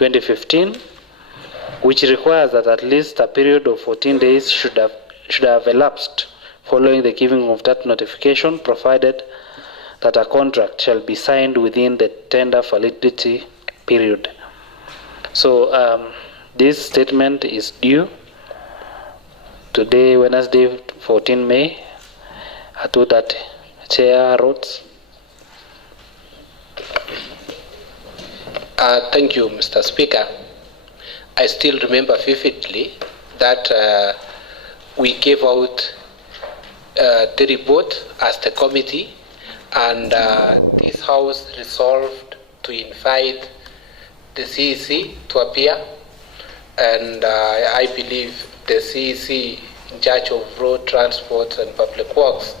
2015, which requires that at least a period of 14 days should have elapsed following the giving of that notification, provided that a contract shall be signed within the tender validity period. So this statement is due today, Wednesday, 14 May at 2:30. Chair Rhodes. Thank you, Mr. Speaker. I still remember vividly that we gave out the report as the committee, and this House resolved to invite the CEC to appear, and I believe the CEC in charge of road transport and public works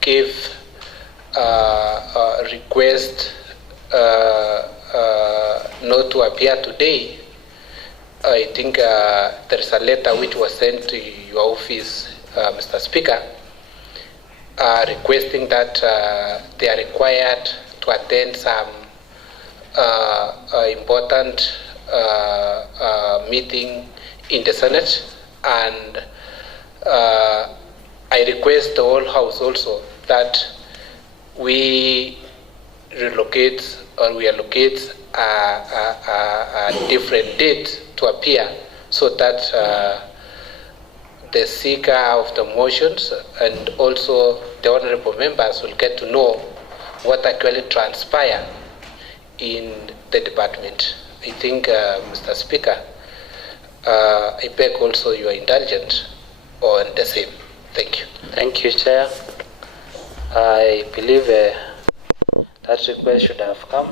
gave a request not to appear today. I think there is a letter which was sent to your office, Mr. Speaker, requesting that they are required to attend some important meeting in the Senate, and I request the whole House also that we relocate or we allocate a different date to appear, so that the seeker of the motions and also the honorable members will get to know what actually transpired in the department. I think, Mr. Speaker, I beg also your indulgence on the same. Thank you. Thank you, Chair. I believe that request should have come.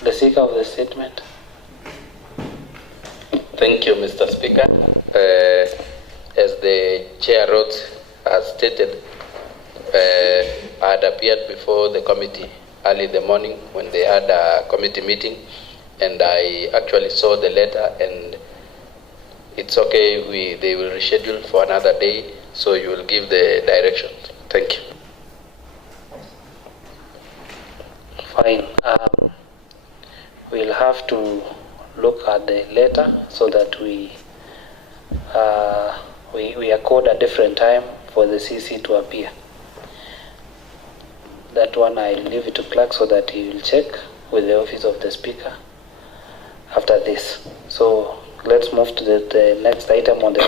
The seeker of the statement. Thank you, Mr. Speaker. As the Chair has stated, I had appeared before the committee early in the morning when they had a committee meeting, and I actually saw the letter, and it's okay, they will reschedule for another day, so you will give the direction. Thank you. Fine. We'll have to look at the letter so that we accord a different time for the CC to appear. That one I'll leave it to clerk so that he will check with the office of the speaker after this. So let's move to the next item on the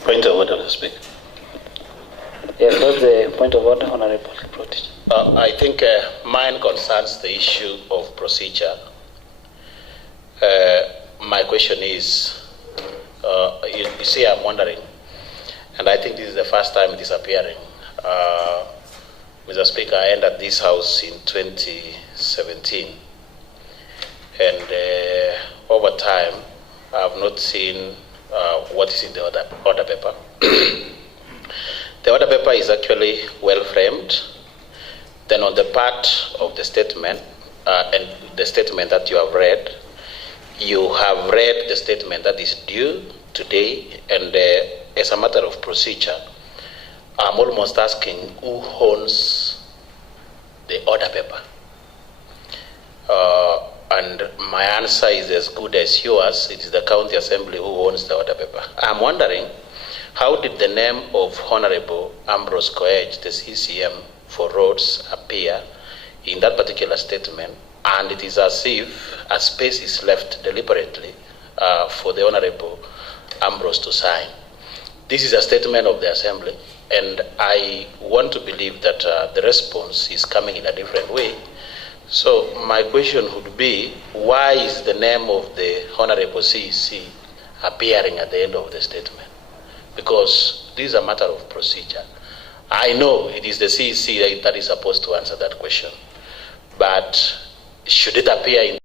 point of order, Mr. Speaker. Yes, what's the point of order, Honorable Protich? I think mine concerns the issue of procedure. My question is, you see, I'm wondering, and I think this is the first time it is appearing. Mr. Speaker, I entered this House in 2017, and over time, I have not seen what is in the order paper. The order paper is actually well framed. Then on the part of the statement, and the statement that you have read the statement that is due today, and as a matter of procedure, I'm almost asking who owns the order paper. And my answer is as good as yours. It is the County Assembly who owns the order paper. I'm wondering, how did the name of Honorable Ambrose Koech, the CCM for roads, appear in that particular statement? And it is as if a space is left deliberately for the Honorable Ambrose to sign. This is a statement of the Assembly, and I want to believe that the response is coming in a different way. So my question would be, why is the name of the Honorable CEC appearing at the end of the statement? Because this is a matter of procedure. I know it is the CEC that is supposed to answer that question, but should it appear in?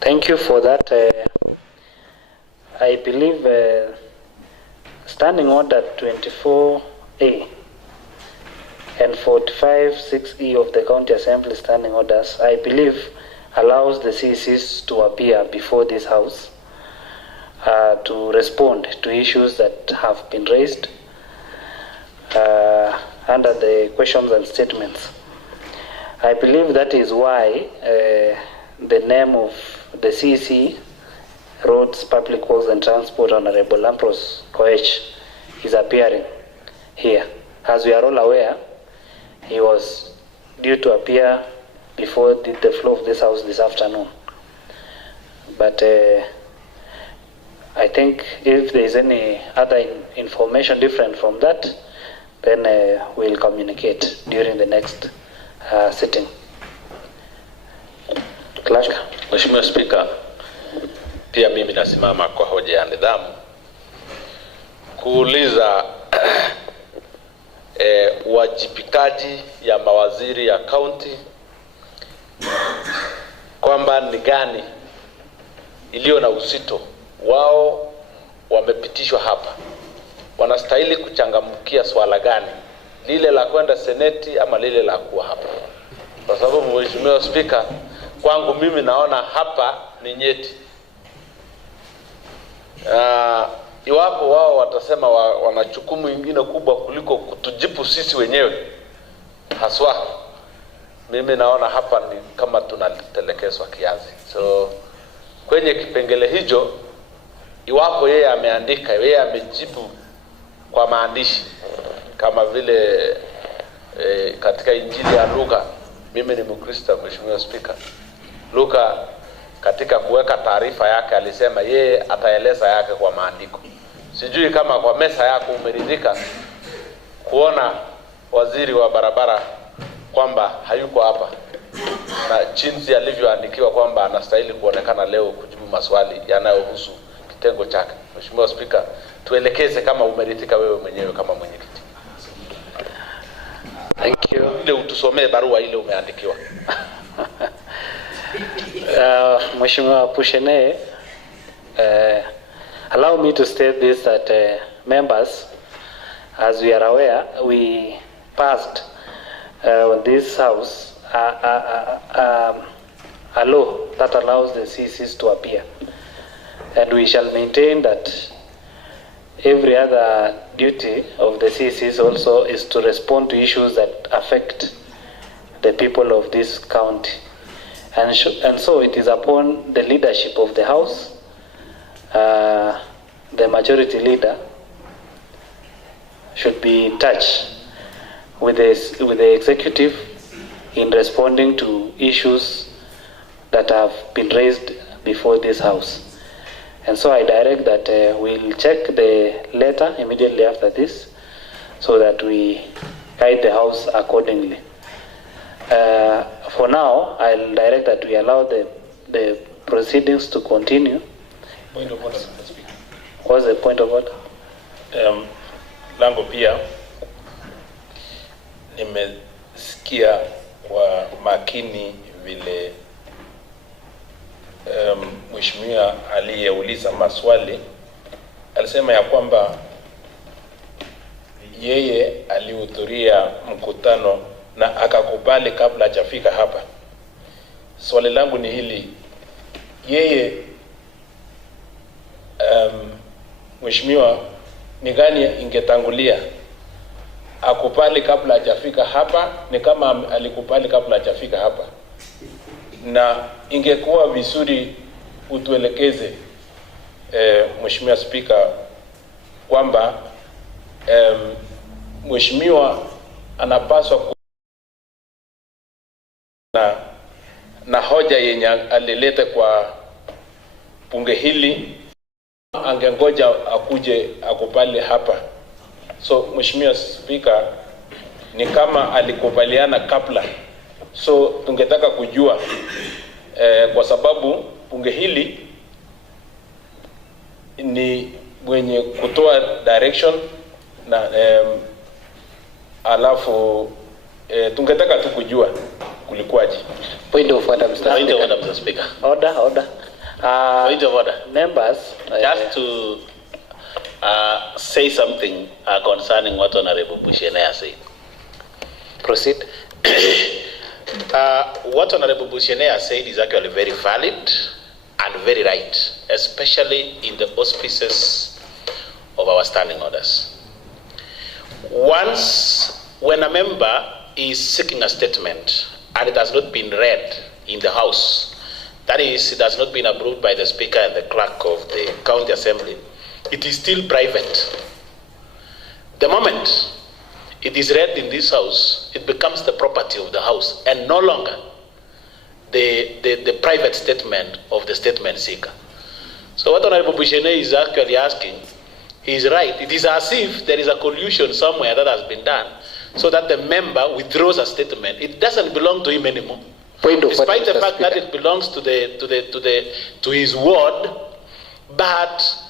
Thank you for that. I believe Standing Order 24A and 45(6)E of the County Assembly Standing Orders, I believe, allows the CECs to appear before this House to respond to issues that have been raised. under the questions and statements. I believe that is why the name of the CC, Roads, Public Works and Transport, Honorable Ambrose Koech, is appearing here. As we are all aware, he was due to appear before the floor of this House this afternoon. But I think if there is any other information different from that, then we'll communicate during the next sitting. Clerk. Mheshimiwa Spika, pia mimi nasimama kwa hoja ya nidhamu kuuliza uwajibikaji ya mawaziri ya county kwamba ni gani iliyo na uzito wao wamepitishwa hapa, wanastahili kuchangamkia swala gani, lile la kwenda seneti ama lile la kuwa hapa? Kwa sababu Mheshimiwa Spika, kwangu mimi naona hapa ni nyeti. Iwapo wao watasema wana jukumu ingine kubwa kuliko kutujibu sisi wenyewe haswa, mimi naona hapa ni kama tunatelekezwa kiasi. So kwenye kipengele hicho, iwapo yeye ameandika, yeye amejibu kwa maandishi kama vile katika Injili ya Luka, mimi ni Mkristo Mheshimiwa Spika, Luka katika kuweka taarifa yake alisema yeye ataeleza yake kwa maandiko. Sijui kama kwa mesa yako umeridhika kuona waziri wa barabara kwamba hayuko hapa na jinsi alivyoandikiwa kwamba anastahili kuonekana leo kujibu maswali yanayohusu kitengo chake. Mheshimiwa Spika, tuelekeze kama umeridhika wewe mwenyewe kama mwenyekiti. Thank you. Ile utusomee barua ile umeandikiwa. Mheshimiwa Pushene, allow me to state this that members, as we are aware, we passed on this House a law that allows the CCs to appear, and we shall maintain that every other duty of the CCs also is to respond to issues that affect the people of this county. And so it is upon the leadership of the House, the majority leader should be in touch with the executive in responding to issues that have been raised before this House. And so I direct that we'll check the letter immediately after this so that we guide the House accordingly. For now, I'll direct that we allow the proceedings to continue. Point of order, Mr. Speaker. What's the point of order? Lango pia nimesikia kwa makini vile mheshimiwa aliyeuliza maswali alisema ya kwamba yeye alihudhuria mkutano na akakubali kabla hajafika hapa. Swali langu ni hili, yeye mheshimiwa ni gani ingetangulia, akubali kabla hajafika hapa, ni kama alikubali kabla hajafika hapa? Na ingekuwa vizuri utuelekeze mheshimiwa Spika kwamba mheshimiwa anapaswa na hoja yenye alileta kwa bunge hili, angengoja akuje akubali hapa. So mheshimiwa Spika, ni kama alikubaliana kabla. So tungetaka kujua kwa sababu bunge hili ni mwenye kutoa direction na alafu tungetaka tu kujua kulikuwaje. Point of order, Mr. Point of Speaker. order, Mr. Speaker. Order. Point of order. Members, Just to say something concerning what Honorable Bushene has said. proceed. What Honorable Bushene has said is actually very valid and very right, especially in the auspices of our standing orders. Once when a member is seeking a statement and it has not been read in the House, that is, it has not been approved by the Speaker and the Clerk of the County Assembly, it is still private. The moment it is read in this House, it becomes the property of the House and no longer the private statement of the statement seeker. So what Honorable Bushene is actually asking, he is right. It is as if there is a collusion somewhere that has been done so that the member withdraws a statement. It doesn't belong to him anymore. Despite the fact that it belongs to his ward, but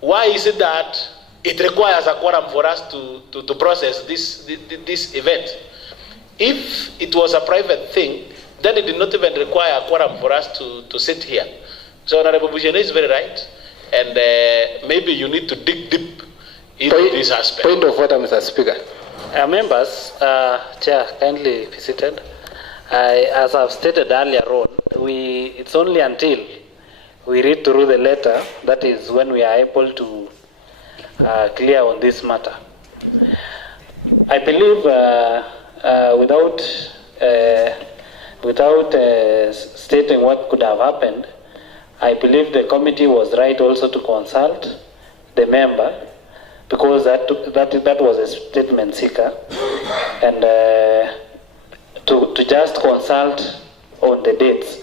why is it that it requires a quorum for us to process this event? If it was a private thing, then it did not even require a quorum for us to sit here. So Honorable Bushene is very right, and maybe you need to dig deep into this aspect. Point of order, Mr. Speaker. Members, Chair, kindly be seated. As I've stated earlier on, it's only until we read through the letter that is when we are able to clear on this matter. I believe without stating what could have happened, I believe the committee was right also to consult the member, because that was a statement seeker, and to just consult on the dates,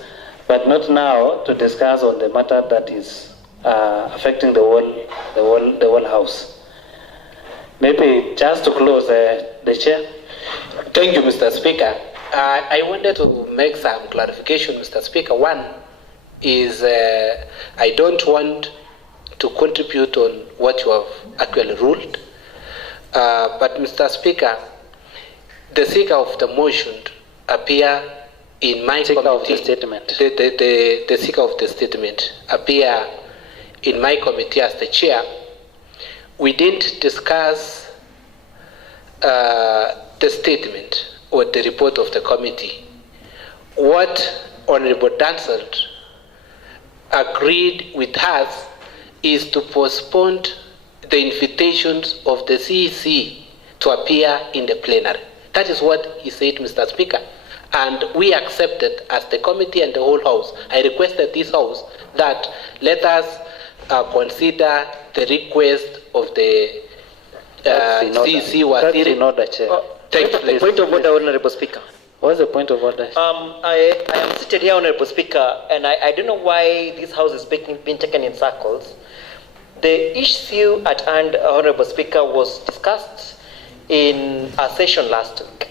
but not now to discuss on the matter that is affecting the whole House. Maybe just to close, the Chair. Thank you, Mr. Speaker. I wanted to make some clarification, Mr. Speaker. One is I don't want to contribute on what you have actually ruled, but Mr. Speaker, the seeker of the motion appear in my committee. The seeker of the statement appear in my committee as the chair. We didn't discuss the statement or the report of the committee. What Honorable Danselt agreed with us is to postpone the invitations of the CEC to appear in the plenary. That is what he said, Mr. Speaker. And we accepted as the committee and the whole House. I requested this House that let us consider the request of the CEC. That's in order, Chair. Point of order, Honorable Speaker. What's the point of order? I am seated here, Honorable Speaker, and I don't know why this House is being taken in circles. The issue at hand, Honorable Speaker, was discussed in a session last week,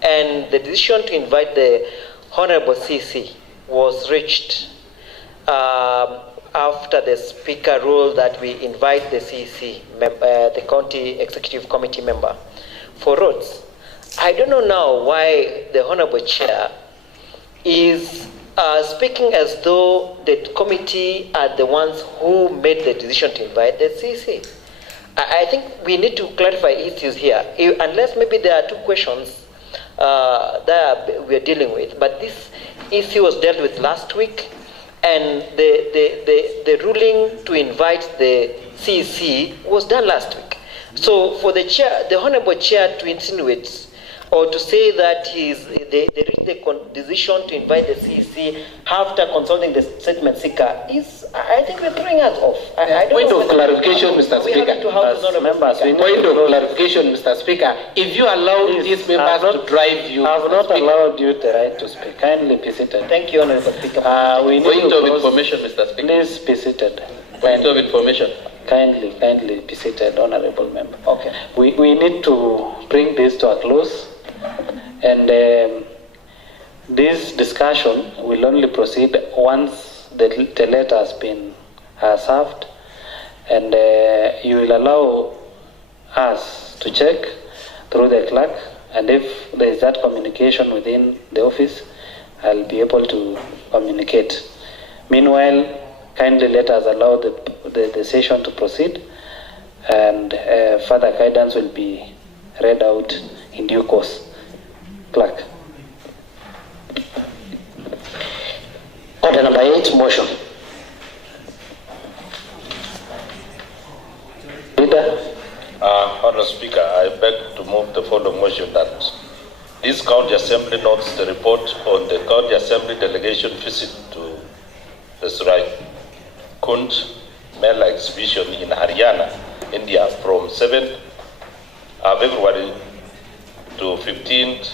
and the decision to invite the Honorable CC was reached after the Speaker ruled that we invite the CC, the County Executive Committee member, for roads. I don't know now why the Honorable Chair is speaking as though the committee are the ones who made the decision to invite the CC. I think we need to clarify issues here, unless maybe there are two questions that we are dealing with. But this issue was dealt with last week, and the ruling to invite the CC was done last week. So for the chair, the Honorable Chair, to insinuate or to say that they reached the decision to invite the CEC after consulting the statement seeker is, I think, we're throwing us off. Point of clarification, Mr. Speaker. Point of clarification, Mr. Speaker. If you allow these members to drive you, I have not allowed you the right to speak. Kindly be seated. Thank you, Honorable Speaker. Point of information, Mr. Speaker. Please be seated. Point of information. Kindly be seated, Honorable Member. Okay. We need to bring this to a close, and this discussion will only proceed once the letter has been served, and you will allow us to check through the clerk, and if there is that communication within the office, I'll be able to communicate. Meanwhile, kindly let us allow the session to proceed, and further guidance will be read out in due course. Clerk. Order number 8, motion. Leader. Honourable Speaker, I beg to move the following motion that this County Assembly notes the report on the County Assembly delegation visit to the Surai Kund Mela exhibition in Haryana, India from 7th February to 15th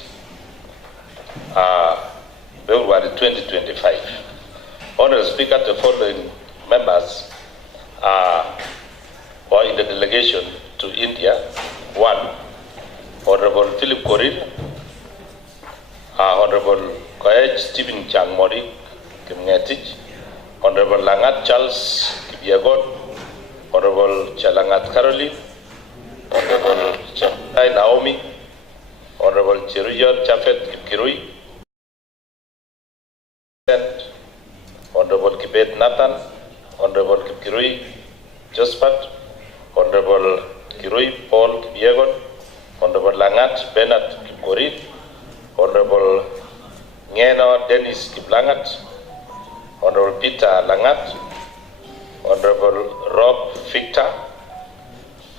February 2025. Honourable Speaker, the following members were in the delegation to India. 1. Honourable Philip Korir, Honourable Koech Stephen Changmori Kimngetich, Honourable Langat Charles Kibiegon, Honourable Chalangat Caroline, Honourable Chamai Naomi, Honourable Cheruyon Chafet Kipkirui, Honourable Kibet Nathan, Honourable Kipkirui Josephat, Honourable Kirui Paul Kibiegon, Honourable Langat Bernard Kipkorir, Honourable Ngeno Dennis Kiplangat, Honourable Peter Langat, Honourable Rob Victor,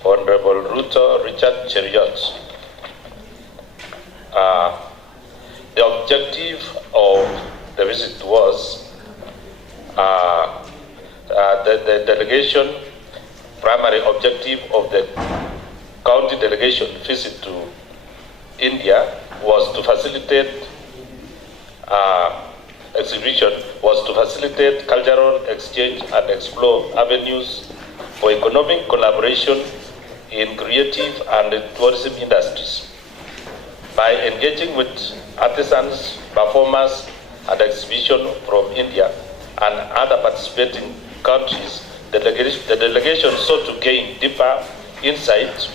Honourable Ruto Richard Cheriot. The objective of the visit was the delegation, primary objective of the county delegation visit to India was to facilitate exhibition, was to facilitate cultural exchange and explore avenues for economic collaboration in creative and tourism industries. By engaging with artisans, performers, and exhibition from India and other participating countries, the delegation sought to gain deeper insights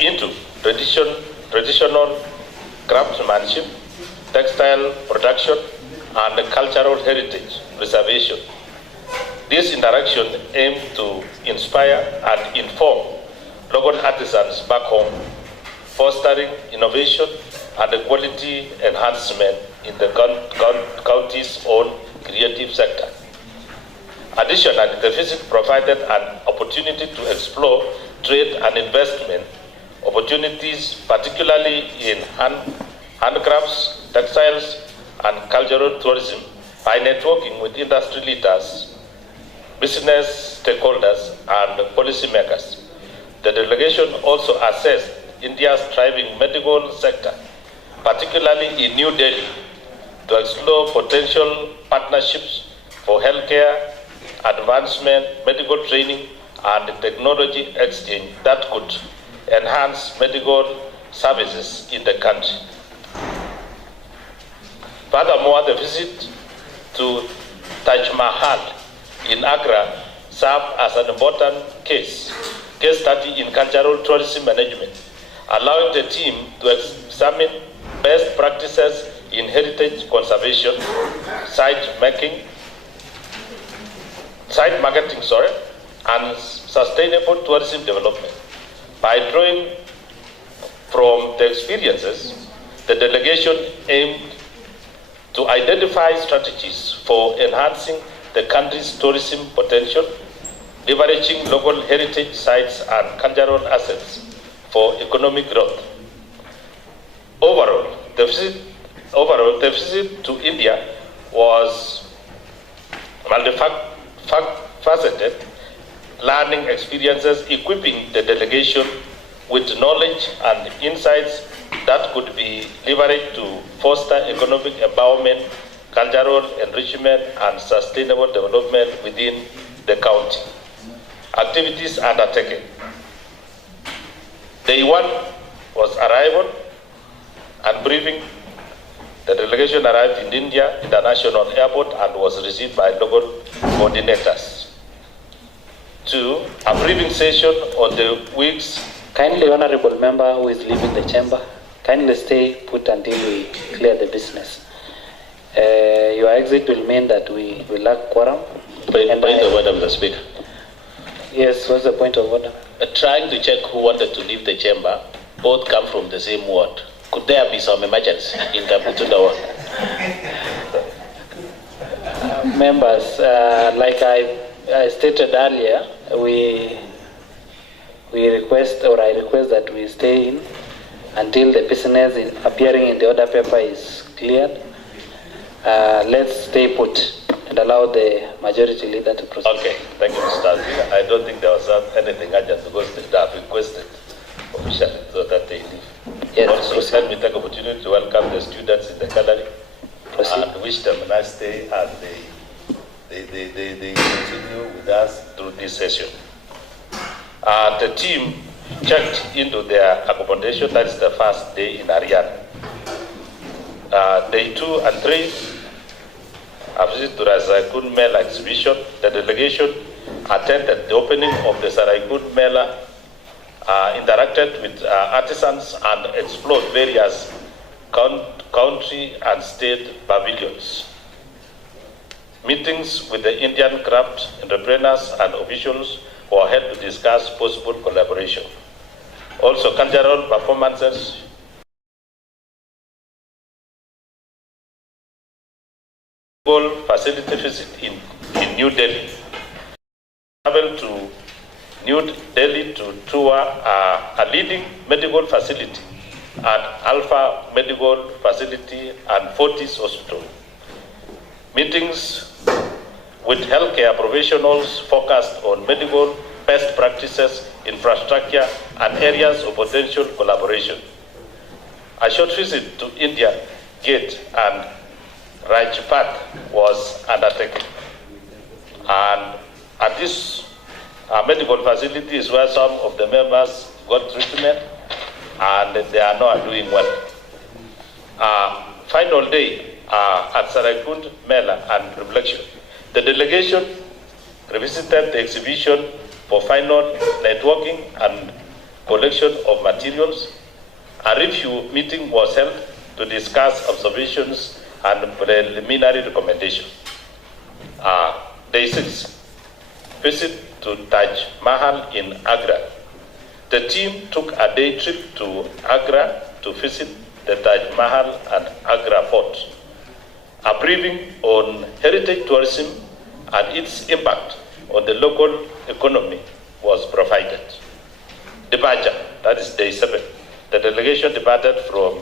into traditional craftsmanship, textile production, and cultural heritage preservation. This interaction aimed to inspire and inform local artisans back home, fostering innovation and quality enhancement in the county's own creative sector. Additionally, the visit provided an opportunity to explore trade and investment opportunities, particularly in handicrafts, textiles, and cultural tourism, by networking with industry leaders, business stakeholders, and policymakers. The delegation also assessed India's thriving medical sector, particularly in New Delhi, to explore potential partnerships for healthcare advancement, medical training, and technology exchange that could enhance medical services in the country. Furthermore, the visit to Taj Mahal in Agra served as an important case study in cultural tourism management, allowing the team to examine best practices in heritage conservation, site marketing, and sustainable tourism development. By drawing from the experiences, the delegation aimed to identify strategies for enhancing the country's tourism potential, leveraging local heritage sites and cultural assets for economic growth. Overall, the visit to India was multifaceted learning experiences, equipping the delegation with knowledge and insights that could be leveraged to foster economic empowerment, cultural enrichment, and sustainable development within the county. Activities undertaken. Day 1 was arrival and briefing. The delegation arrived in India International Airport and was received by local coordinators. 2, a briefing session on the week's. Kindly, honorable member who is leaving the chamber, kindly stay put until we clear the business. Your exit will mean that we lack quorum. Point of order, Mr. Speaker. Yes, what's the point of order? Trying to check who wanted to leave the chamber, both come from the same ward. Could there be some emergency in Kaputunda ward? Members, like I stated earlier, we request, or I request, that we stay in until the business appearing in the order paper is cleared. Let's stay put and allow the majority leader to proceed. Okay, thank you, Mr. Speaker. I don't think there was anything urgent because they have requested officially so that they leave. Yes, also, proceed. let me take the opportunity to welcome the students in the gallery Proceed. and wish them a nice day, and they continue with us through this session. The team checked into their accommodation. That is the first day in Arian. Day 2 and 3, I visited to the Saraikun Mela exhibition. The delegation attended the opening of the Saraikun Mela, interacted with artisans, and explored various country and state pavilions. Meetings with the Indian craft entrepreneurs and officials were held to discuss possible collaboration. Also, cultural performances facility visit in New Delhi. Travel to New Delhi to tour a leading medical facility at Alpha Medical Facility and Fortis Hospital. Meetings with healthcare professionals focused on medical best practices, infrastructure, and areas of potential collaboration. A short visit to India Gate and Rajpath was undertaken. And at this medical facility is where some of the members got treatment, and they are now doing well. Final day at Saraikund Mela and Reflection. The delegation revisited the exhibition for final networking and collection of materials. A review meeting was held to discuss observations and preliminary recommendations. Day 6, visit to Taj Mahal in Agra. The team took a day trip to Agra to visit the Taj Mahal and Agra Fort. A briefing on heritage tourism and its impact on the local economy was provided. Departure, that is day 7. The delegation departed for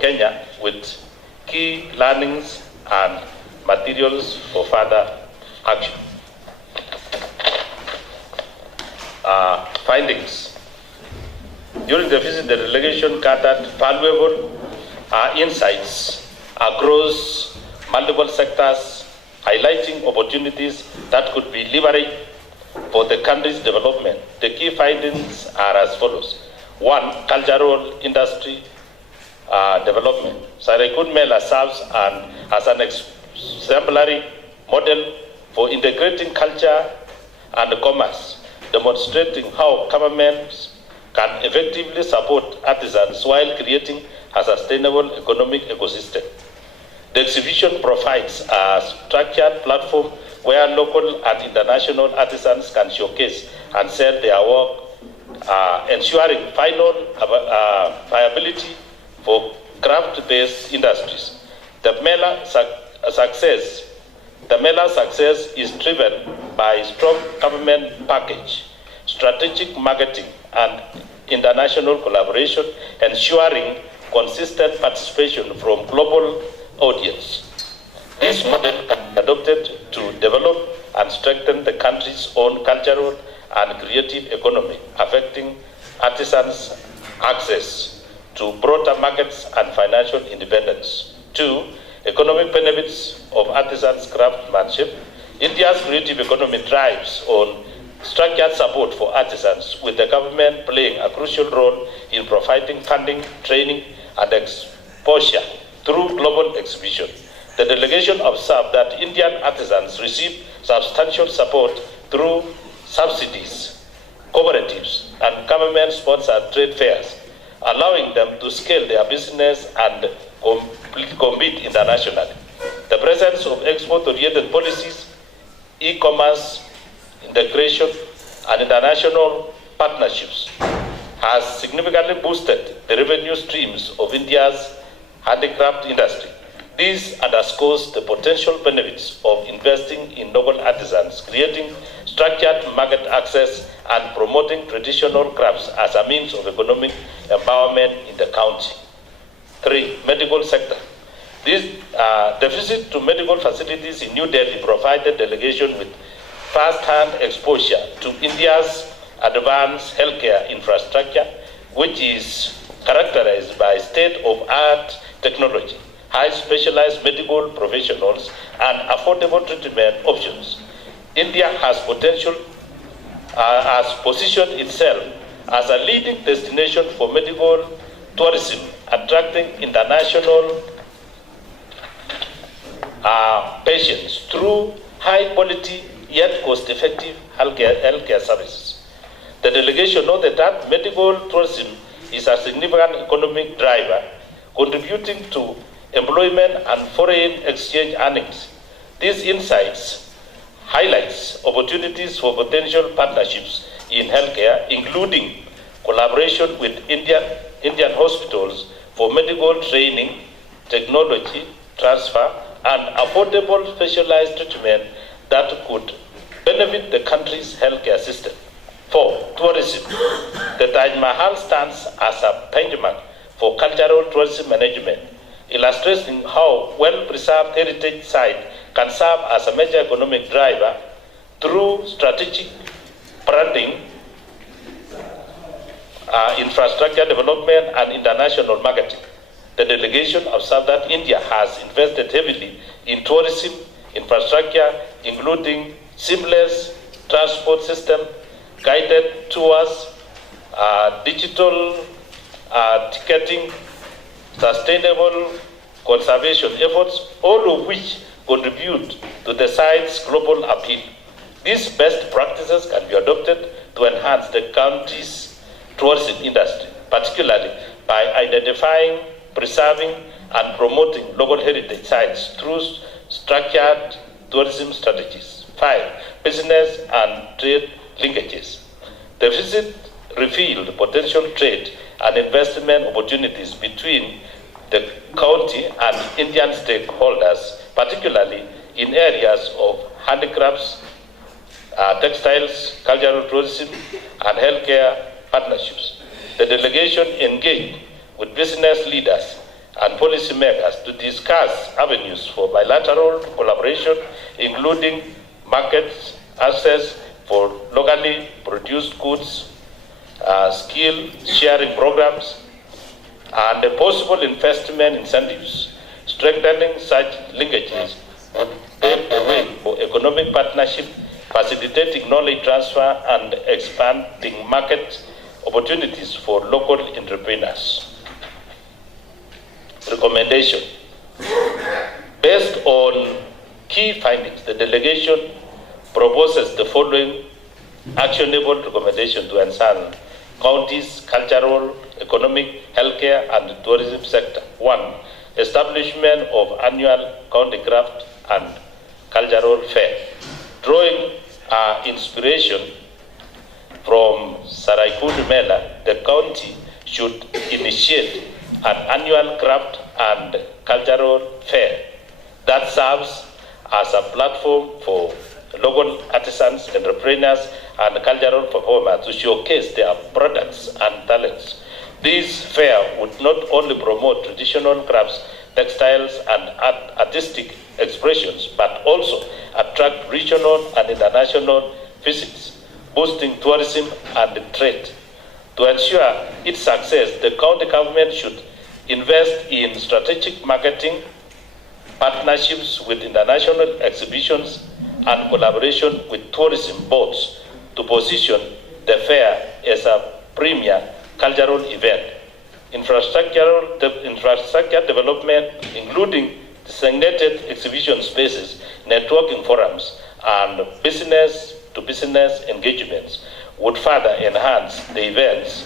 Kenya with key learnings and materials for further action. Findings. During the visit, the delegation gathered valuable insights across multiple sectors, highlighting opportunities that could be leveraged for the country's development. The key findings are as follows. 1. Cultural industry development. Saraikund Mela serves as an exemplary model for integrating culture and commerce, demonstrating how governments can effectively support artisans while creating a sustainable economic ecosystem. The exhibition provides a structured platform where local and international artisans can showcase and sell their work, ensuring final viability for craft-based industries. The Mela success is driven by strong government package, strategic marketing, and international collaboration, ensuring consistent participation from global audience. This model can be adopted to develop and strengthen the country's own cultural and creative economy, affecting artisans' access to broader markets and financial independence. 2. Economic benefits of artisans' craftsmanship. India's creative economy thrives on structured support for artisans, with the government playing a crucial role in providing funding, training, and exposure through global exhibition. The delegation observed that Indian artisans receive substantial support through subsidies, cooperatives, and government-sponsored trade fairs, allowing them to scale their business and compete internationally. The presence of export-oriented policies, e-commerce, integration, and international partnerships has significantly boosted the revenue streams of India's handicraft industry. This underscores the potential benefits of investing in local artisans, creating structured market access, and promoting traditional crafts as a means of economic empowerment in the county. 3. Medical sector. This deficit to medical facilities in New Delhi provided delegation with first-hand exposure to India's advanced healthcare infrastructure, which is characterized by state-of-art technology, high specialized medical professionals, and affordable treatment options. India has positioned itself as a leading destination for medical tourism, attracting international patients through high quality yet cost-effective healthcare services. The delegation noted that medical tourism is a significant economic driver, contributing to employment and foreign exchange earnings. These insights highlights opportunities for potential partnerships in healthcare, including collaboration with Indian hospitals for medical training, technology transfer, and affordable specialized treatment that could benefit the country's healthcare system. 4. Tourism. The Taj Mahal stands as a benchmark for cultural tourism management, illustrating how well-preserved heritage sites can serve as a major economic driver through strategic branding, infrastructure development, and international marketing. The delegation observed that India has invested heavily in tourism infrastructure, including seamless transport system, guided tours, digital ticketing, sustainable conservation efforts, all of which contribute to the site's global appeal. These best practices can be adopted to enhance the country's tourism industry, particularly by identifying, preserving, and promoting local heritage sites through structured tourism strategies. 5. Business and trade linkages. The visit revealed potential trade and investment opportunities between the county and Indian stakeholders, particularly in areas of handicrafts, textiles, cultural tourism, and healthcare partnerships. The delegation engaged with business leaders and policymakers to discuss avenues for bilateral collaboration, including market access for locally produced goods, skill sharing programs, and possible investment incentives. Strengthening such linkages would pave the way for economic partnership, facilitating knowledge transfer and expanding market opportunities for local entrepreneurs. Recommendation. Based on key findings, the delegation proposes the following actionable recommendation to enhance county's cultural, economic, healthcare, and tourism sector. 1. Establishment of annual county craft and cultural fair. Drawing inspiration from Saraikudi Mela, the county should initiate an annual craft and cultural fair that serves as a platform for local artisans, entrepreneurs, and cultural performers to showcase their products and talents. This fair would not only promote traditional crafts, textiles, and artistic expressions, but also attract regional and international visits, boosting tourism and trade. To ensure its success, the county government should invest in strategic marketing, partnerships with international exhibitions, and collaboration with tourism boards to position the fair as a premier cultural event. Infrastructure development, including designated exhibition spaces, networking forums, and business-to-business engagements, would further enhance the event's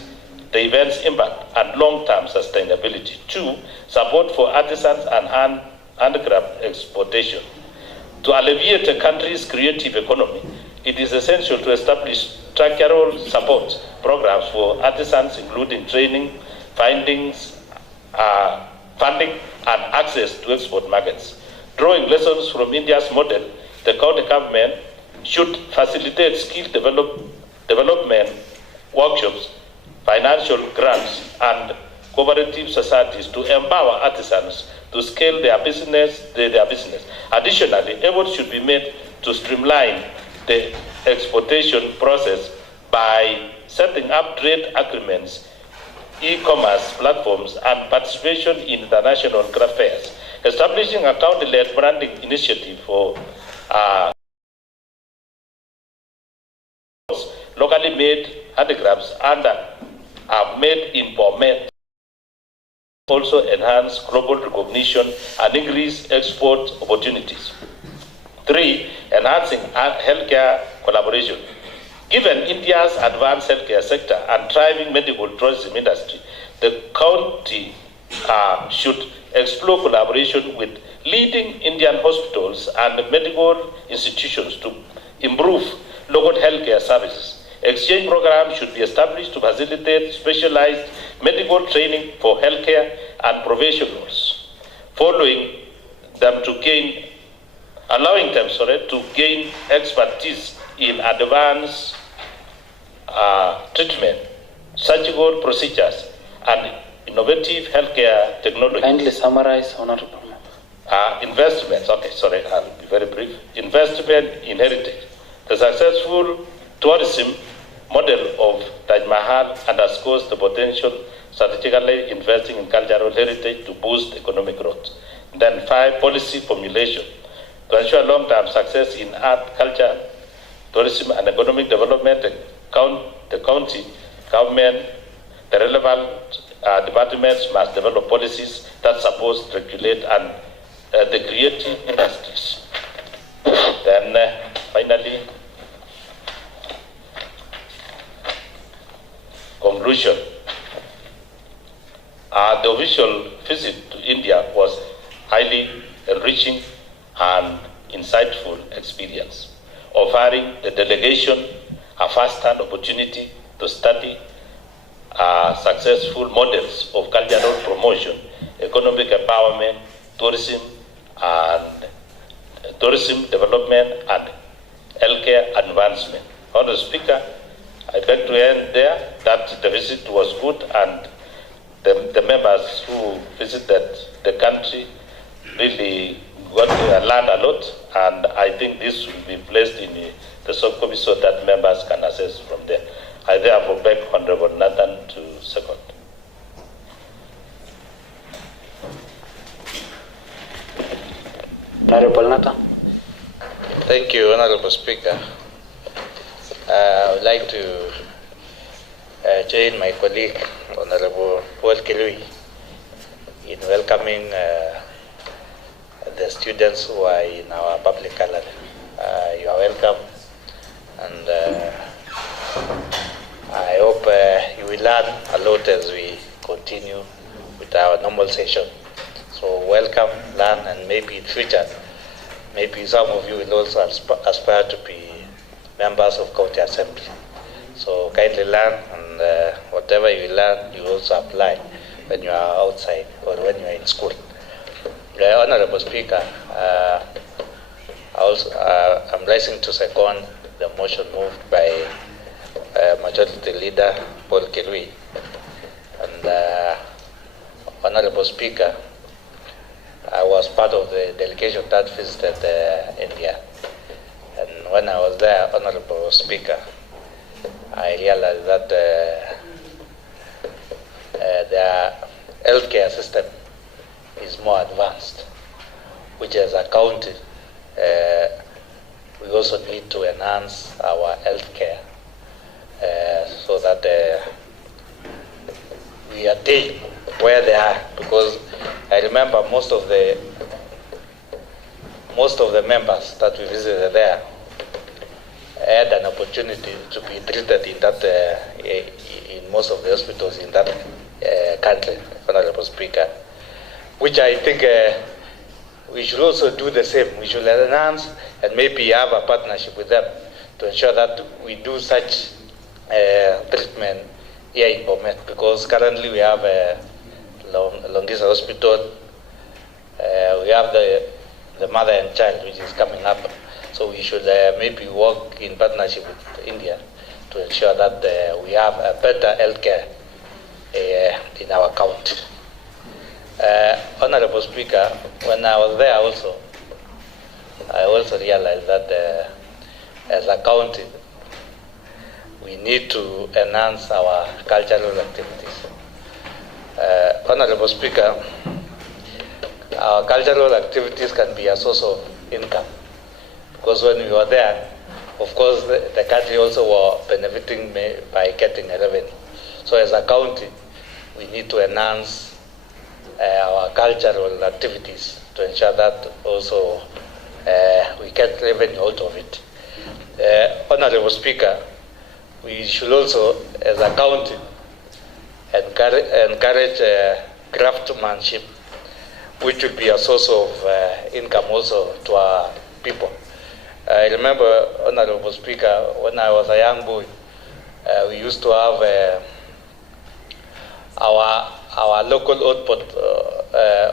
impact and long-term sustainability. 2. Support for artisans and handicraft exportation. To alleviate a country's creative economy, it is essential to establish structural support programs for artisans, including training, funding funding, and access to export markets. Drawing lessons from India's model, the county government should facilitate skill development workshops, financial grants, and cooperative societies to empower artisans to scale their business. Additionally, efforts should be made to streamline the exportation process by setting up trade agreements, e-commerce platforms, and participation in international craft fairs. Establishing a county-led branding initiative for locally made handicrafts and made in Bomet also enhance global recognition and increase export opportunities. 3, enhancing healthcare collaboration. Given India's advanced healthcare sector and thriving medical tourism industry, the county should explore collaboration with leading Indian hospitals and medical institutions to improve local healthcare services. Exchange programs should be established to facilitate specialized medical training for healthcare and professionals, allowing them to gain expertise in advanced treatment, surgical procedures, and innovative healthcare technology. Kindly summarize, Honorable. Investments, I'll be very brief. Investment in heritage. The successful tourism model of Taj Mahal underscores the potential strategically investing in cultural heritage to boost economic growth. Then 5, policy formulation. To ensure long-term success in art, culture, tourism, and economic development, the county government, the relevant departments must develop policies that support, regulate, and the creative industries. Then finally, conclusion. The official visit to India was highly enriching and insightful experience, offering the delegation a first-hand opportunity to study successful models of cultural promotion, economic empowerment, tourism development, and healthcare advancement. Honourable Speaker, I beg to end there that the visit was good and the members who visited the country really learned a lot, and I think this will be placed in the subcommittee so that members can assess from there. I therefore beg Honorable Nathan to second. Honorable Nathan. Thank you, Honorable Speaker. I would like to join my colleague, Honorable Paul Kilui, in welcoming the students who are in our public gallery. You are welcome, and I hope you will learn a lot as we continue with our normal session. So welcome, learn, and maybe in future, maybe some of you will also aspire to be members of County Assembly. So kindly learn, and whatever you learn, you also apply when you are outside or when you are in school. Honorable Speaker, I'm rising to second the motion moved by Majority Leader Paul Kirui. And Honorable Speaker, I was part of the delegation that visited India. And when I was there, Honorable Speaker, I realized that their healthcare system is more advanced, which as a county, we also need to enhance our healthcare so that we attain where they are. Because I remember most of the members that we visited there had an opportunity to be treated in that in most of the hospitals in that country, Honorable Speaker, which I think we should also do the same. We should enhance and maybe have a partnership with them to ensure that we do such treatment here in Bomet, because currently we have Longisa Hospital. We have the mother and child, which is coming up. So we should maybe work in partnership with India to ensure that we have a better healthcare in our county. Honorable Speaker, when I was there also, I also realized that as a county, we need to enhance our cultural activities. Honorable Speaker, our cultural activities can be a source of income. Because when we were there, of course, the country also were benefiting by getting a revenue. So as a county, we need to enhance our cultural activities to ensure that also we get revenue out of it. Honorable Speaker, we should also, as a county, encourage craftsmanship, which would be a source of income also to our people. I remember, Honorable Speaker, when I was a young boy, we used to have our local output,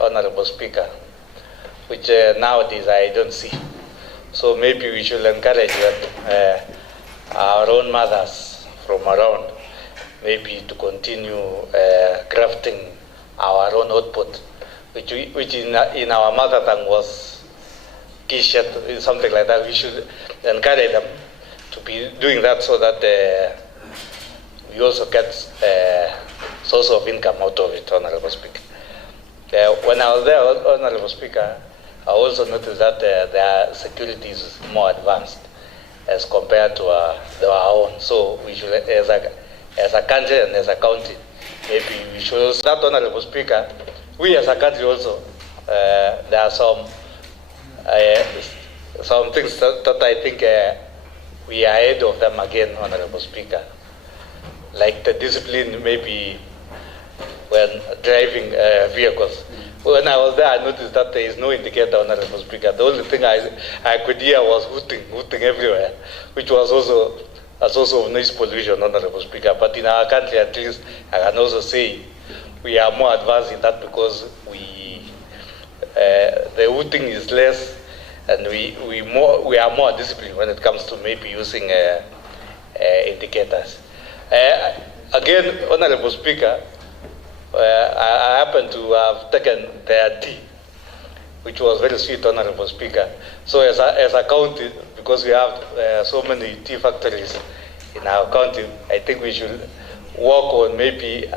Honorable Speaker, which nowadays I don't see. So maybe we should encourage that our own mothers from around maybe to continue crafting our own output, which in our mother tongue was T-shirt, something like that. We should encourage them to be doing that so that we also get source of income out of it, Honorable Speaker. When I was there, Honorable Speaker, I also noticed that their security is more advanced as compared to our own. So we should, as a country and as a county, maybe we should also, that, Honorable Speaker, we as a country also, there are some things that I think we are ahead of them again, Honorable Speaker. Like the discipline maybe when driving vehicles. When I was there, I noticed that there is no indicator, Honorable Speaker. The only thing I could hear was hooting everywhere, which was also a source of noise pollution, Honorable Speaker. But in our country, at least, I can also say we are more advanced in that because the hooting is less, and we are more disciplined when it comes to maybe using indicators. Again, Honorable Speaker, I happen to have taken their tea, which was very sweet, Honorable Speaker. So as a county, because we have so many tea factories in our county, I think we should work on maybe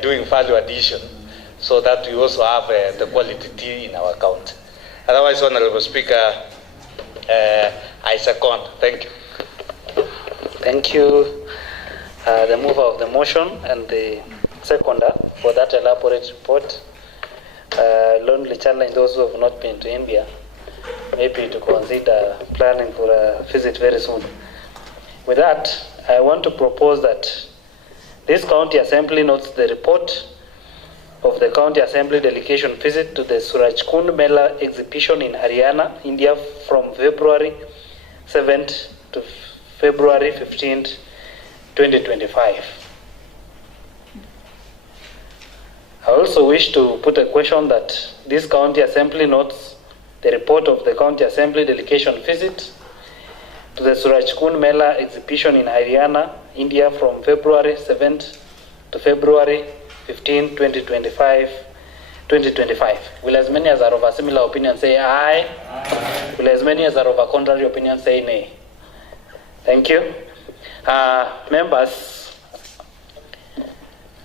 doing value addition so that we also have the quality tea in our county. Otherwise, Honorable Speaker, I second. Thank you. Thank you, the mover of the motion and the seconder for that elaborate report. Lonely challenge those who have not been to India, maybe to consider planning for a visit very soon. With that, I want to propose that this county assembly notes the report of the county assembly delegation visit to the Suraj Kund Mela exhibition in Haryana, India from February 7th to February 15th, 2025. I also wish to put a question that this county assembly notes the report of the county assembly delegation visit to the Suraj Kund Mela exhibition in Haryana, India from February 7th to February 15, 2025. Will as many as are of a similar opinion say aye? Aye. Will as many as are of a contrary opinion say nay? Thank you. Members,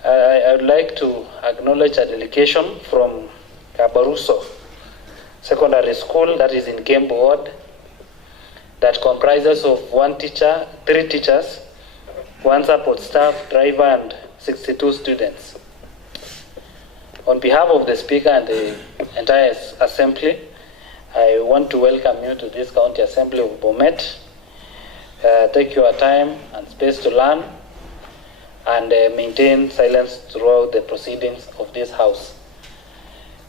I would like to acknowledge a delegation from Kabaruso Secondary School, that is in Kembu Ward, that comprises of 1 teacher, 3 teachers, 1 support staff, driver, and 62 students. On behalf of the Speaker and the entire Assembly, I want to welcome you to this County Assembly of Bomet. Take your time and space to learn and maintain silence throughout the proceedings of this House.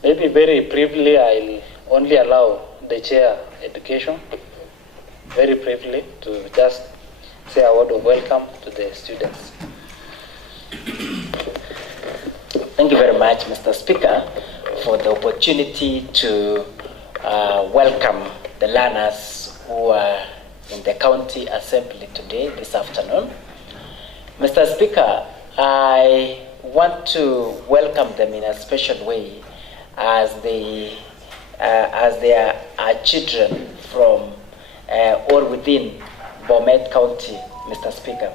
Maybe very briefly, I'll only allow the Chair Education, very briefly, to just say a word of welcome to the students. Thank you very much, Mr. Speaker, for the opportunity to welcome the learners who are in the County Assembly today, this afternoon. Mr. Speaker, I want to welcome them in a special way as they are children from or within Bomet County, Mr. Speaker.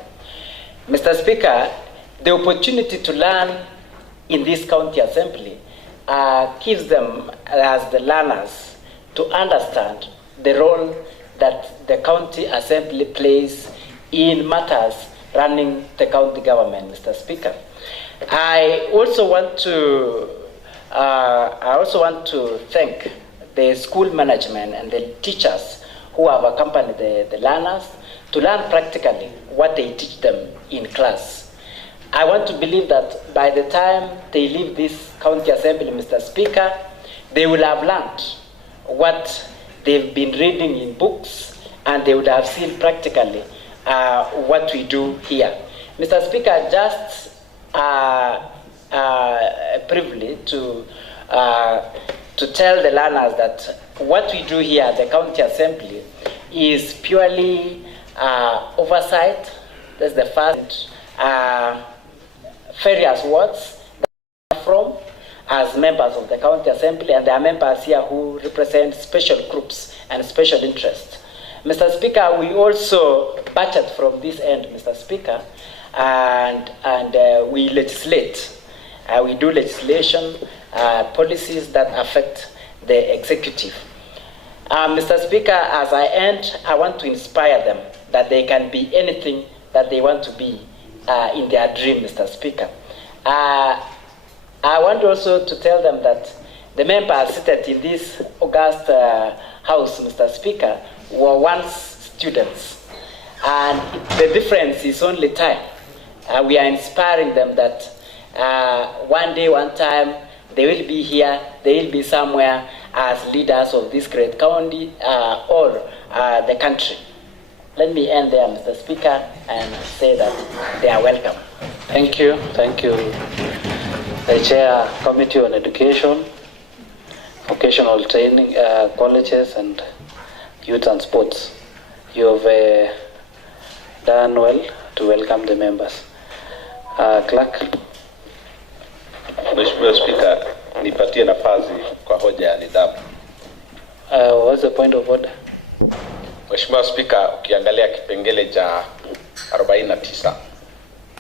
Mr. Speaker, the opportunity to learn in this county assembly gives them, as the learners, to understand the role that the county assembly plays in matters running the county government, Mr. Speaker. I also want to thank the school management and the teachers who have accompanied the learners to learn practically what they teach them in class. I want to believe that by the time they leave this county assembly, Mr. Speaker, they will have learned what they've been reading in books, and they would have seen practically what we do here. Mr. Speaker, just a privilege to tell the learners that what we do here at the county assembly is purely oversight. That's the first. Various wards from as members of the county assembly, and there are members here who represent special groups and special interests. Mr. Speaker, we also budget from this end, Mr. Speaker, and we legislate. We do legislation, policies that affect the executive. Mr. Speaker, as I end, I want to inspire them that they can be anything that they want to be in their dream, Mr. Speaker. I want also to tell them that the members seated in this august house, Mr. Speaker, were once students, and the difference is only time. We are inspiring them that one day, one time, they will be here, they will be somewhere as leaders of this great county or the country. Let me end there, Mr. Speaker, and say that they are welcome. Thank you. Thank you. The Chair, Committee on Education, Vocational Training, Colleges and Youth and Sports. You have done well to welcome the members. Clerk. Mheshimiwa Speaker, nipatie nafasi kwa hoja ya nidhamu. What's the point of order? Mheshimiwa Speaker, ukiangalia kipengele cha 49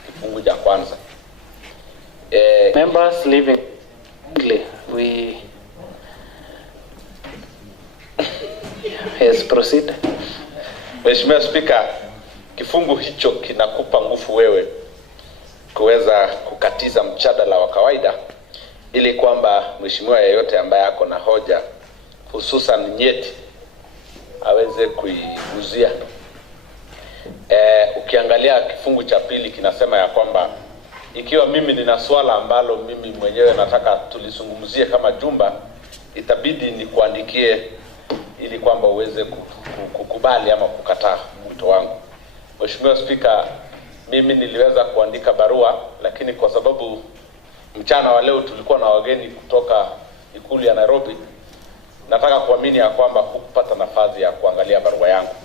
kifungu cha kwanza. Members leaving. Yes, proceed. Mheshimiwa Speaker, kifungu hicho kinakupa nguvu wewe kuweza kukatiza mjadala wa kawaida ili kwamba mheshimiwa yeyote ambaye ako na hoja hususan nyeti aweze kuiguzia. Ukiangalia kifungu cha pili kinasema ya kwamba ikiwa mimi nina swala ambalo mimi mwenyewe nataka tulizungumzie kama jumba, itabidi nikuandikie ili kwamba uweze kukubali ama kukataa mwito wangu. Mheshimiwa Speaker, mimi niliweza kuandika barua, lakini kwa sababu mchana wa leo tulikuwa na wageni kutoka ikulu ya Nairobi, nataka kuamini ya kwamba hukupata nafasi ya kuangalia barua yangu.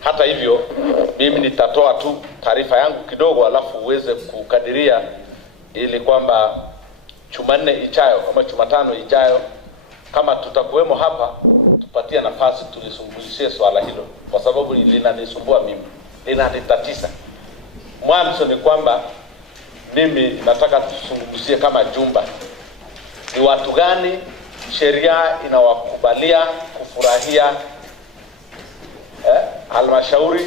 Hata hivyo, mimi nitatoa tu taarifa yangu kidogo alafu uweze kukadiria ili kwamba Jumanne ijayo ama Jumatano ijayo kama tutakuwemo hapa tupatie nafasi tulisungumzie swala hilo, kwa sababu linanisumbua mimi, linanitatiza. Mwanzo ni kwamba mimi nataka tusungumzie kama jumba ni watu gani sheria inawakubalia kufurahia halmashauri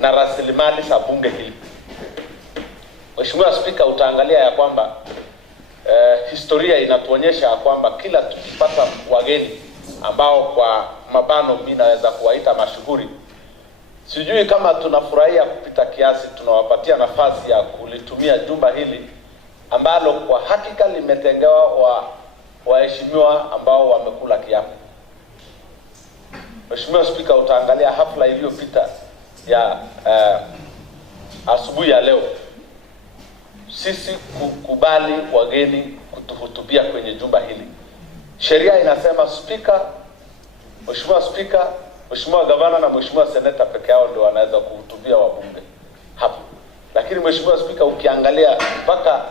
na rasilimali za bunge hili. Mheshimiwa Speaker, utaangalia ya kwamba historia inatuonyesha ya kwamba kila tukipata wageni ambao kwa mabano mimi naweza kuwaita mashuhuri, sijui kama tunafurahia kupita kiasi, tunawapatia nafasi ya kulitumia jumba hili ambalo kwa hakika limetengewa waheshimiwa ambao wamekula kiapo. Mheshimiwa Speaker, utaangalia hafla iliyopita ya asubuhi ya leo, sisi kukubali wageni kutuhutubia kwenye jumba hili. Sheria inasema Speaker, Mheshimiwa Speaker, Mheshimiwa Gavana na Mheshimiwa Seneta peke yao ndio wanaweza kuhutubia wabunge hapo. Lakini Mheshimiwa Speaker, ukiangalia mpaka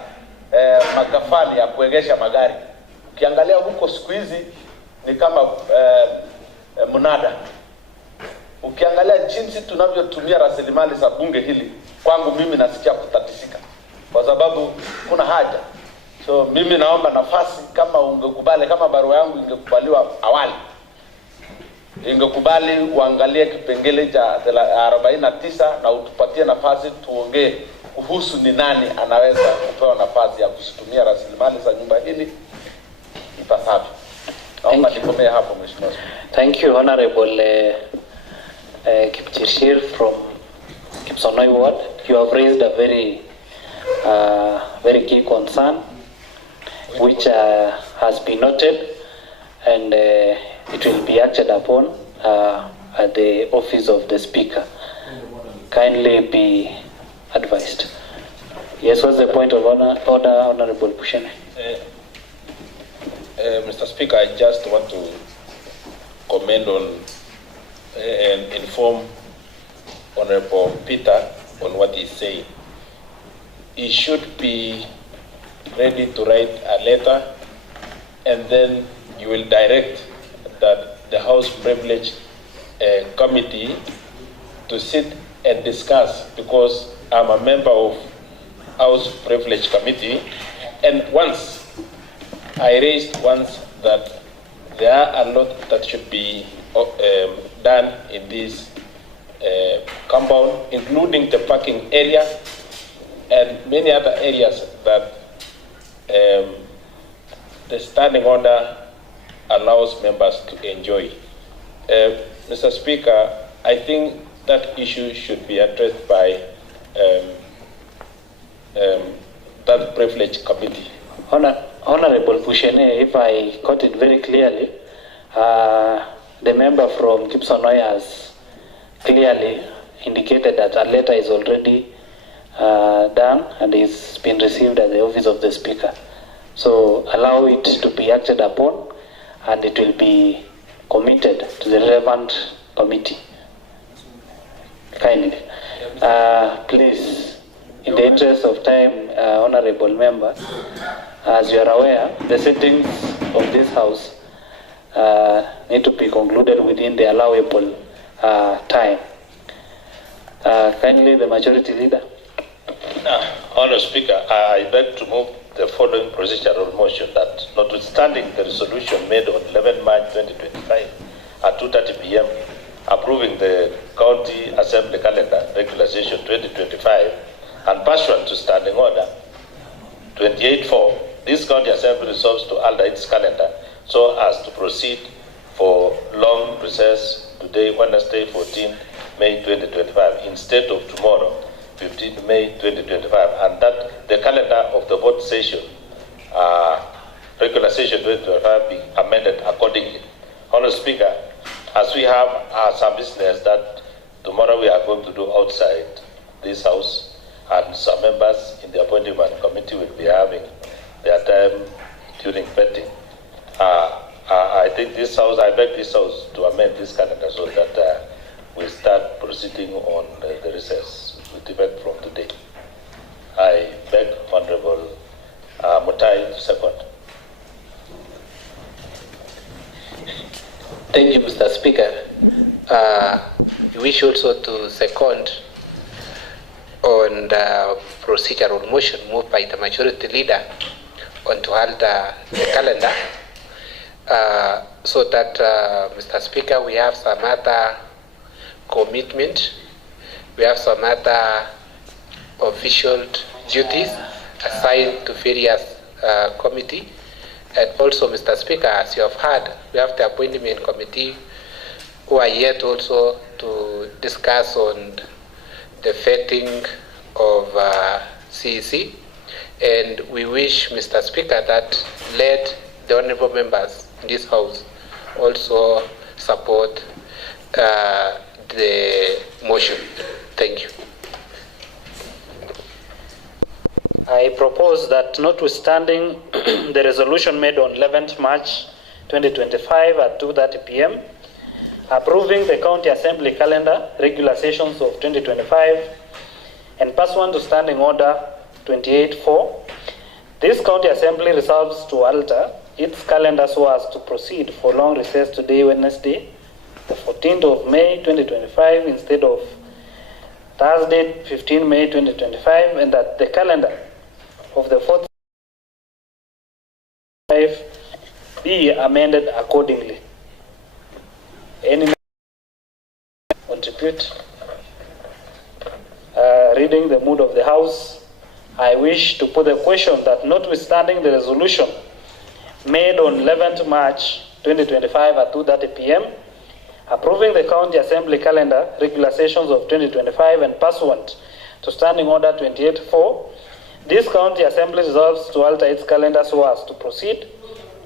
magafani ya kuegesha magari, ukiangalia huko siku hizi ni kama mnada. Ukiangalia jinsi tunavyotumia rasilimali za bunge hili, kwangu mimi nasikia kutatisika, kwa sababu kuna haja. So mimi naomba nafasi, kama ungekubali, kama barua yangu ingekubaliwa awali, ingekubali uangalie kipengele cha 49 na utupatie nafasi tuongee kuhusu ni nani anaweza kupewa nafasi ya kusitumia rasilimali za nyumba hili ipasavyo. Naomba nikomee hapo, Mheshimiwa. Thank you, Honorable Kipchirchir from Kipsonoi Ward. You have raised a very key concern, which has been noted, and it will be acted upon at the office of the Speaker. Kindly be advised. Yes, what's the point of order, Honorable Pushene? Mr. Speaker, I just want to comment on and inform Honorable Peter on what he's saying. He should be ready to write a letter, and then you will direct that the House Privilege Committee to sit and discuss, because I'm a member of House Privilege Committee, and once I raised that there are a lot that should be done in this compound, including the parking area and many other areas that the standing order allows members to enjoy. Mr. Speaker, I think that issue should be addressed by that privilege committee. Honorable Pushene, if I got it very clearly, the member from Kipsonoi has clearly indicated that a letter is already done and is been received at the office of the Speaker. So allow it to be acted upon, and it will be committed to the relevant committee. Kindly. Please, in the interest of time, honorable member, as you are aware, the sittings of this House need to be concluded within the allowable time. Kindly, the Majority Leader. Honourable Speaker, I beg to move the following procedural motion that, notwithstanding the resolution made on 11 March 2025 at 2:30 p.m. approving the County Assembly Calendar Regular Session 2025 and pursuant to Standing Order 28.4, this County Assembly resolves to alter its calendar so as to proceed for long recess today, Wednesday, 14 May 2025, instead of tomorrow, 15 May 2025, and that the calendar of the vote session, regular session 2025, be amended accordingly. Honourable Speaker, as we have some business that tomorrow we are going to do outside this House, and some members in the appointment committee will be having their time during vetting. I think this House, I beg this House to amend this calendar so that we start proceeding on the recess with effect from today. I beg Honorable Mutai to second. Thank you, Mr. Speaker. We wish also to second on the procedural motion moved by the Majority Leader on to alter the calendar so that, Mr. Speaker, we have some other commitment, we have some other official duties assigned to various committee. And also, Mr. Speaker, as you have heard, we have the appointment committee who are yet also to discuss on the vetting of CEC. And we wish, Mr. Speaker, that let the honorable members in this House also support the motion. Thank you. I propose that notwithstanding the resolution made on 11th March 2025 at 2:30 p.m. approving the County Assembly calendar, regular sessions of 2025, and pursuant to Standing Order 28-4, this County Assembly resolves to alter its calendar so as to proceed for long recess today, Wednesday, the 14th of May 2025, instead of Thursday, 15 May 2025, and that the calendar of the 4th be amended accordingly. Any contribute? Reading the mood of the House, I wish to put the question that notwithstanding the resolution made on 11th March 2025 at 2:30 p.m. approving the County Assembly calendar, regular sessions of 2025, and pursuant to Standing Order 28-4, this County Assembly resolves to alter its calendar so as to proceed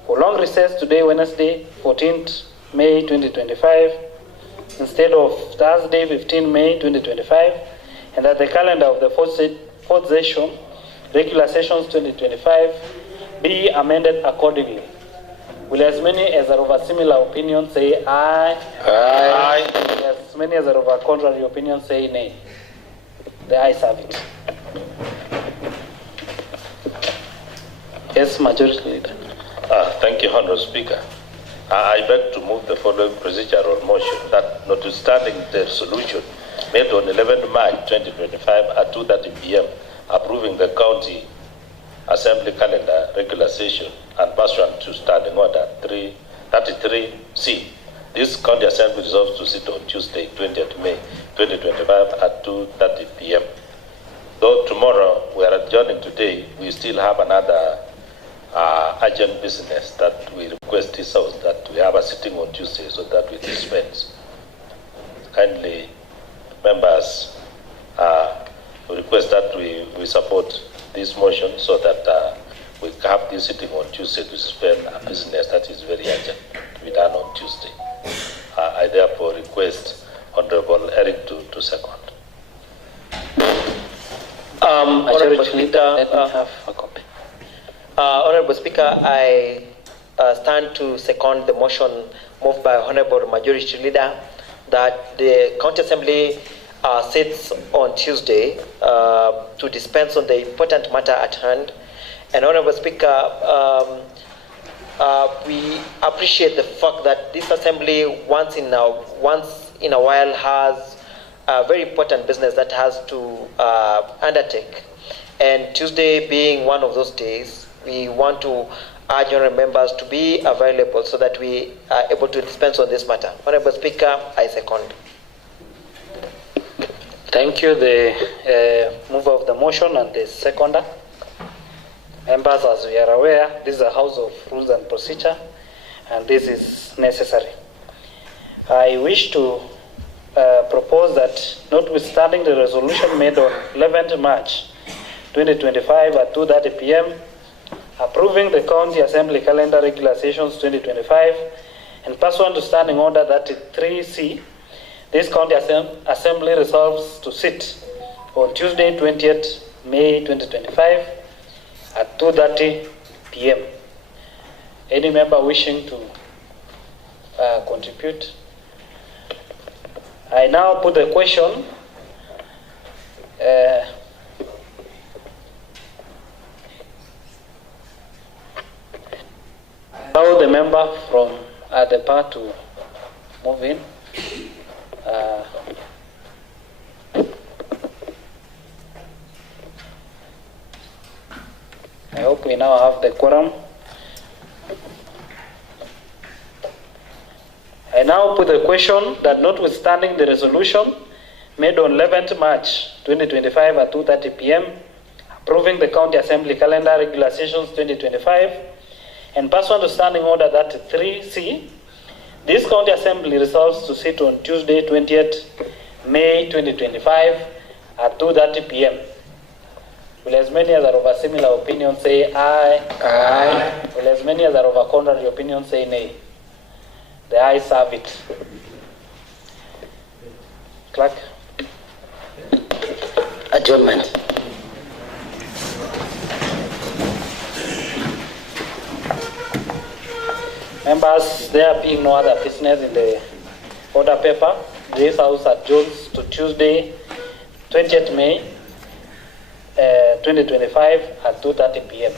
for long recess today, Wednesday, 14th May 2025, instead of Thursday, 15 May 2025, and that the calendar of the fourth session, regular sessions 2025, be amended accordingly. Will as many as are of a similar opinion say aye? Aye. Will as many as are of a contrary opinion say nay? The ayes have it. Yes, Majority Leader. Thank you, Honourable Speaker. I beg to move the following procedural motion that notwithstanding the resolution made on 11 March 2025 at 2:30 p.m. approving the County Assembly calendar regular session and pursuant to Standing Order 33C, this County Assembly resolves to sit on Tuesday, 20th May 2025 at 2:30 p.m. Though tomorrow we are adjourning today, we still have another urgent business that we request this House that we have a sitting on Tuesday so that we dispense. Kindly, members, we request that we support this motion so that we have this sitting on Tuesday to suspend a business that is very urgent to be done on Tuesday. I therefore request Honorable Eric to second. Honorable Leader, Have a copy. Honorable Speaker, I stand to second the motion moved by Honorable Majority Leader that the County Assembly sits on Tuesday to dispense on the important matter at hand. And Honorable Speaker, we appreciate the fact that this Assembly once in a while has a very important business that has to undertake. And Tuesday being one of those days, we want to urge honourable members to be available so that we are able to dispense on this matter. Honourable Speaker, I second. Thank you, the mover of the motion and the seconder. Members, as we are aware, this is a House of Rules and Procedure, and this is necessary. I wish to propose that, notwithstanding the resolution made on 11th March 2025 at 2:30 p.m., approving the County Assembly calendar regular sessions 2025, and pursuant to Standing Order 33C, this County Assembly resolves to sit on Tuesday, 20th May 2025 at 2:30 p.m. Any member wishing to contribute? I now put the question. Allow the member from the part to move in. I hope we now have the quorum. I now put the question that notwithstanding the resolution made on 11th March 2025 at 2:30 p.m. approving the County Assembly calendar regular sessions 2025 and pursuant to Standing Order 33C, this County Assembly resolves to sit on Tuesday, 20th May 2025 at 2:30 p.m. Will as many as are of a similar opinion say aye? Aye. Will as many as are of a contrary opinion say nay? The ayes have it. Clerk. Adjournment. Members, there being no other business in the order paper, this House adjourns to Tuesday, 20th May 2025 at 2:30 p.m.